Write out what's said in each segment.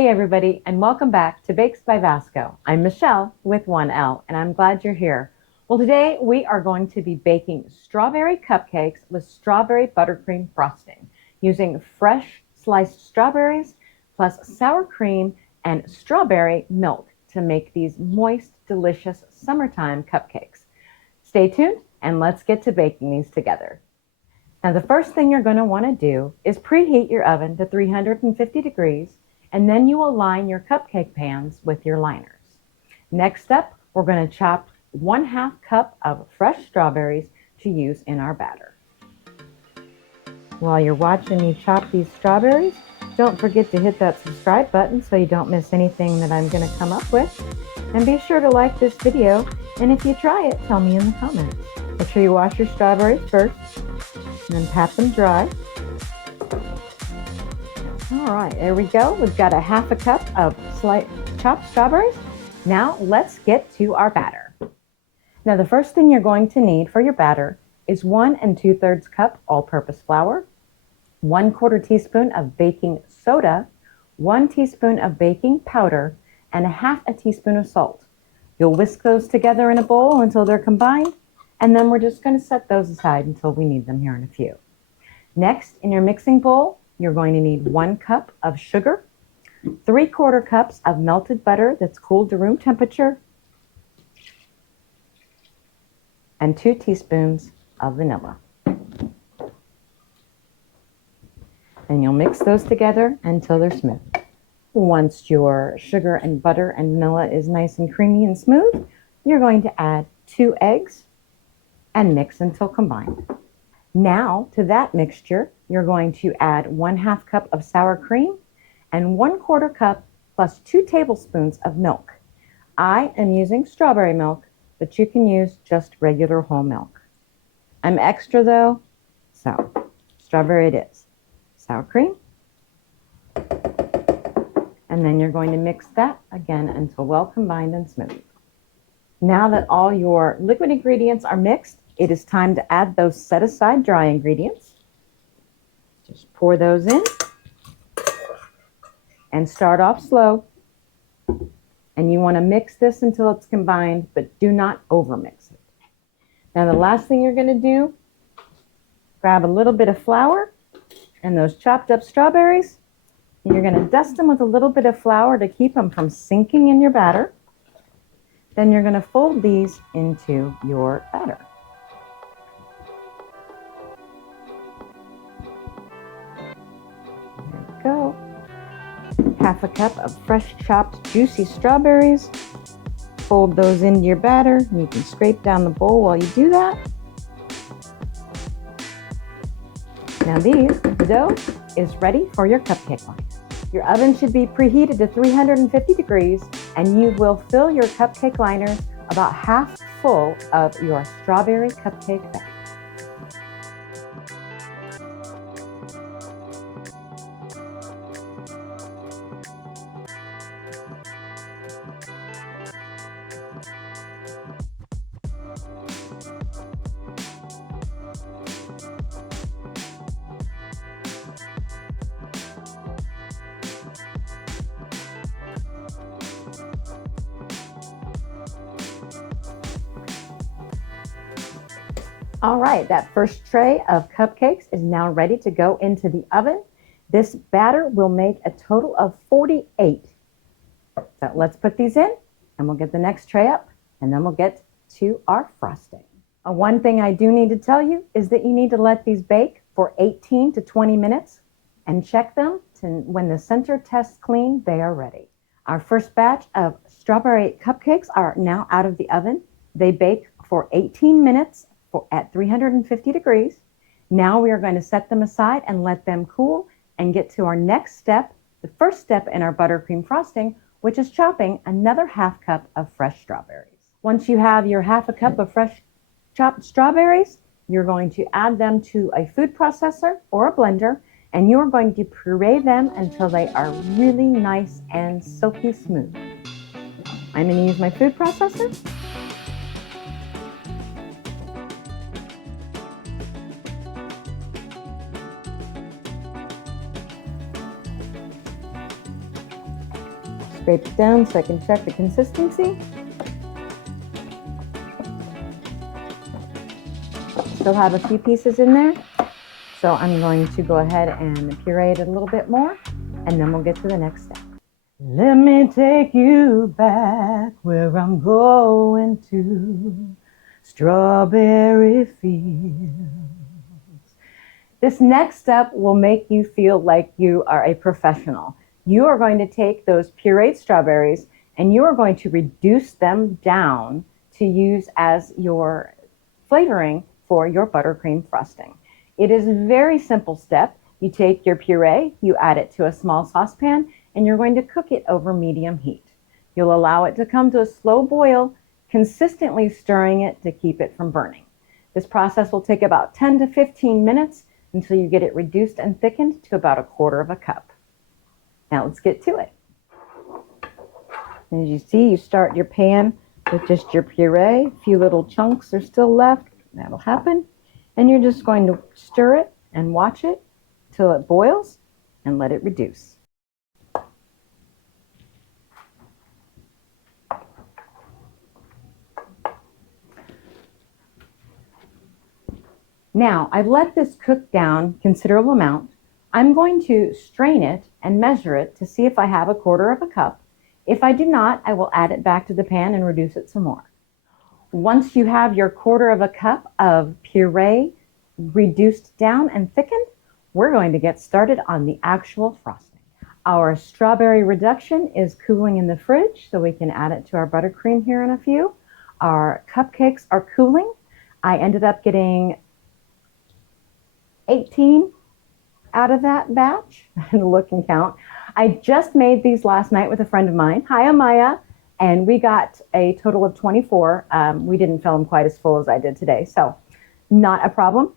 Hey everybody, and welcome back to Bakes by Vasko. I'm Michelle with 1L, and I'm glad you're here. Well, today we are going to be baking strawberry cupcakes with strawberry buttercream frosting using fresh sliced strawberries plus sour cream and strawberry milk to make these moist, delicious summertime cupcakes. Stay tuned and let's get to baking these together. Now, the first thing you're going to want to do is preheat your oven to 350 degrees, and then you will line your cupcake pans with your liners. Next up, we're going to chop 1/2 cup of fresh strawberries to use in our batter. While you're watching me chop these strawberries, don't forget to hit that subscribe button so you don't miss anything that I'm going to come up with. And be sure to like this video, and if you try it, tell me in the comments. Make sure you wash your strawberries first, and then pat them dry. All right, there we go. We've got 1/2 cup of chopped strawberries. Now let's get to our batter. Now the first thing you're going to need for your batter is 1 2/3 cup all-purpose flour, 1/4 teaspoon of baking soda, 1 teaspoon of baking powder, and 1/2 teaspoon of salt. You'll whisk those together in a bowl until they're combined, and then we're just going to set those aside until we need them here in a few. Next, in your mixing bowl, you're going to need 1 cup of sugar, 3/4 cups of melted butter that's cooled to room temperature, and 2 teaspoons of vanilla. And you'll mix those together until they're smooth. Once your sugar and butter and vanilla is nice and creamy and smooth, you're going to add 2 eggs and mix until combined. Now to that mixture, you're going to add 1/2 cup of sour cream and 1/4 cup plus 2 tablespoons of milk. I am using strawberry milk, but you can use just regular whole milk. I'm extra though, so strawberry it is. Sour cream. And then you're going to mix that again until well combined and smooth. Now that all your liquid ingredients are mixed, it is time to add those set aside dry ingredients. Just pour those in and start off slow. And you want to mix this until it's combined, but do not overmix it. Now the last thing you're going to do, grab a little bit of flour and those chopped up strawberries. And you're going to dust them with a little bit of flour to keep them from sinking in your batter. Then you're going to fold these into your batter. There you go. 1/2 cup of fresh chopped juicy strawberries. Fold those into your batter. You can scrape down the bowl while you do that. Now the dough is ready for your cupcake line. Your oven should be preheated to 350 degrees, and you will fill your cupcake liners about half full of your strawberry cupcake batter. All right, that first tray of cupcakes is now ready to go into the oven. This batter will make a total of 48. So let's put these in and we'll get the next tray up and then we'll get to our frosting. One thing I do need to tell you is that you need to let these bake for 18 to 20 minutes and check them to when the center tests clean, they are ready. Our first batch of strawberry cupcakes are now out of the oven. They bake for 18 minutes at 350 degrees. Now we are going to set them aside and let them cool and get to our next step, the first step in our buttercream frosting, which is chopping another 1/2 cup of fresh strawberries. Once you have your 1/2 cup of fresh chopped strawberries, you're going to add them to a food processor or a blender, and you're going to puree them until they are really nice and silky smooth. I'm going to use my food processor. scrape it down so I can check the consistency. Still have a few pieces in there, so I'm going to go ahead and puree it a little bit more, and then we'll get to the next step. Let me take you back where I'm going to, strawberry fields. This next step will make you feel like you are a professional. You are going to take those pureed strawberries and you are going to reduce them down to use as your flavoring for your buttercream frosting. It is a very simple step. You take your puree, you add it to a small saucepan, and you're going to cook it over medium heat. You'll allow it to come to a slow boil, consistently stirring it to keep it from burning. This process will take about 10 to 15 minutes until you get it reduced and thickened to about 1/4 cup. Now let's get to it. As you see, you start your pan with just your puree. A few little chunks are still left. That'll happen. And you're just going to stir it and watch it till it boils and let it reduce. Now, I've let this cook down a considerable amount. I'm going to strain it and measure it to see if I have 1/4 cup. If I do not, I will add it back to the pan and reduce it some more. Once you have your 1/4 cup of puree reduced down and thickened, we're going to get started on the actual frosting. Our strawberry reduction is cooling in the fridge, so we can add it to our buttercream here in a few. Our cupcakes are cooling. I ended up getting 18 out of that batch. Look and count. I just made these last night with a friend of mine. Hi, Amaya. And we got a total of 24. We didn't fill them quite as full as I did today, so not a problem.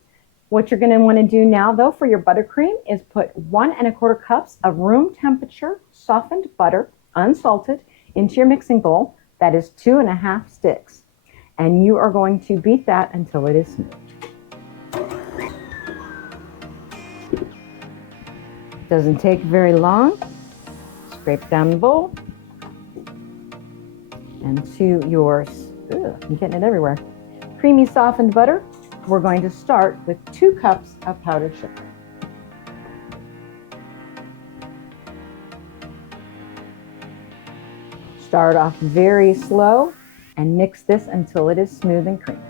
What you're going to want to do now, though, for your buttercream is put 1 1/4 cups of room temperature softened butter, unsalted, into your mixing bowl. That is 2 1/2 sticks. And you are going to beat that until it is smooth. Doesn't take very long. Scrape down the bowl. And to your, I'm getting it everywhere, creamy softened butter, we're going to start with 2 cups of powdered sugar. Start off very slow and mix this until it is smooth and creamy.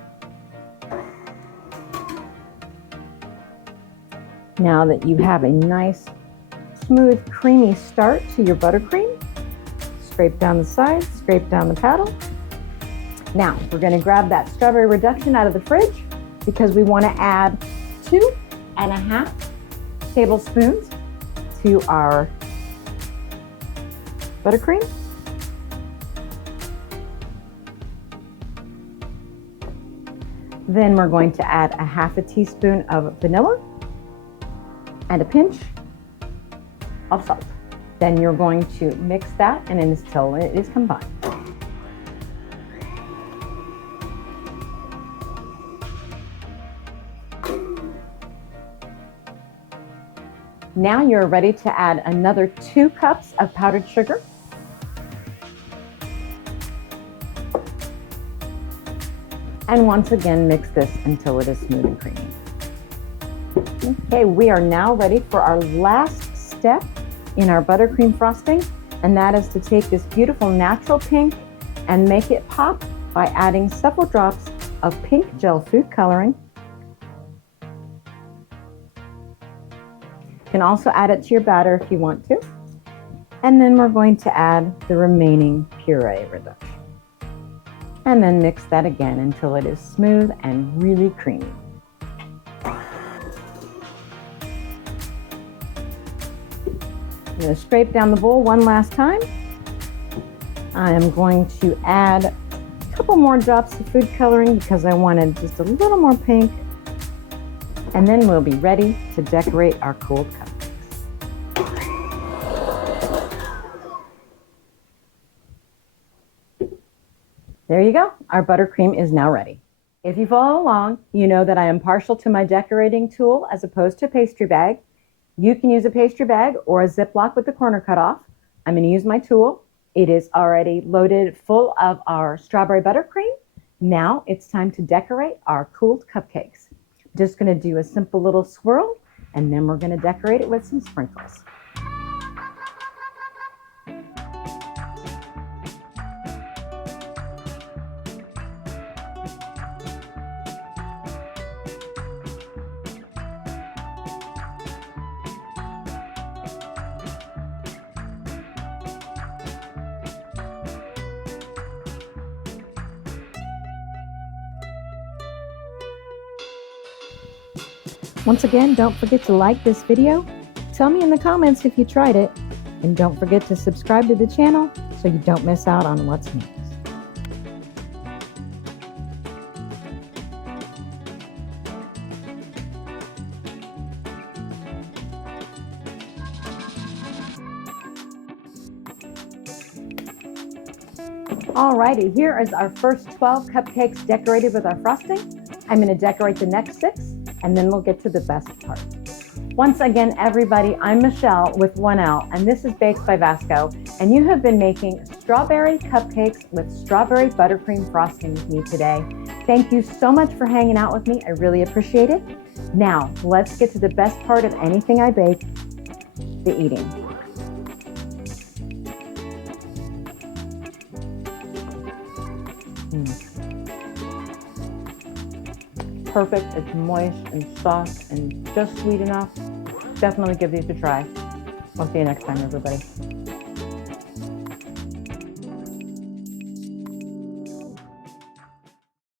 Now that you have a nice, smooth, creamy start to your buttercream, scrape down the sides, scrape down the paddle. Now, we're going to grab that strawberry reduction out of the fridge because we want to add 2 1/2 tablespoons to our buttercream. Then we're going to add 1/2 teaspoon of vanilla and a pinch of salt. Then you're going to mix that and until it is combined. Now you're ready to add another 2 cups of powdered sugar. And once again, mix this until it is smooth and creamy. Okay, we are now ready for our last step in our buttercream frosting, and that is to take this beautiful natural pink and make it pop by adding several drops of pink gel food coloring. You can also add it to your batter if you want to. And then we're going to add the remaining puree reduction. And then mix that again until it is smooth and really creamy. I'm going to scrape down the bowl one last time. I am going to add a couple more drops of food coloring because I wanted just a little more pink. And then we'll be ready to decorate our cooled cupcakes. There you go. Our buttercream is now ready. If you follow along, you know that I am partial to my decorating tool as opposed to a pastry bag. You can use a pastry bag or a Ziploc with the corner cut off. I'm going to use my tool. It is already loaded full of our strawberry buttercream. Now it's time to decorate our cooled cupcakes. Just going to do a simple little swirl, and then we're going to decorate it with some sprinkles. Once again, don't forget to like this video. Tell me in the comments if you tried it. And don't forget to subscribe to the channel so you don't miss out on what's next. Alrighty, here is our first 12 cupcakes decorated with our frosting. I'm going to decorate the next 6, and then we'll get to the best part. Once again, everybody, I'm Michelle with 1L, and this is Baked by Vasko, and you have been making strawberry cupcakes with strawberry buttercream frosting with me today. Thank you so much for hanging out with me. I really appreciate it. Now, let's get to the best part of anything I bake, the eating. Perfect. It's moist and soft and just sweet enough. Definitely give these a try. I'll see you next time, everybody.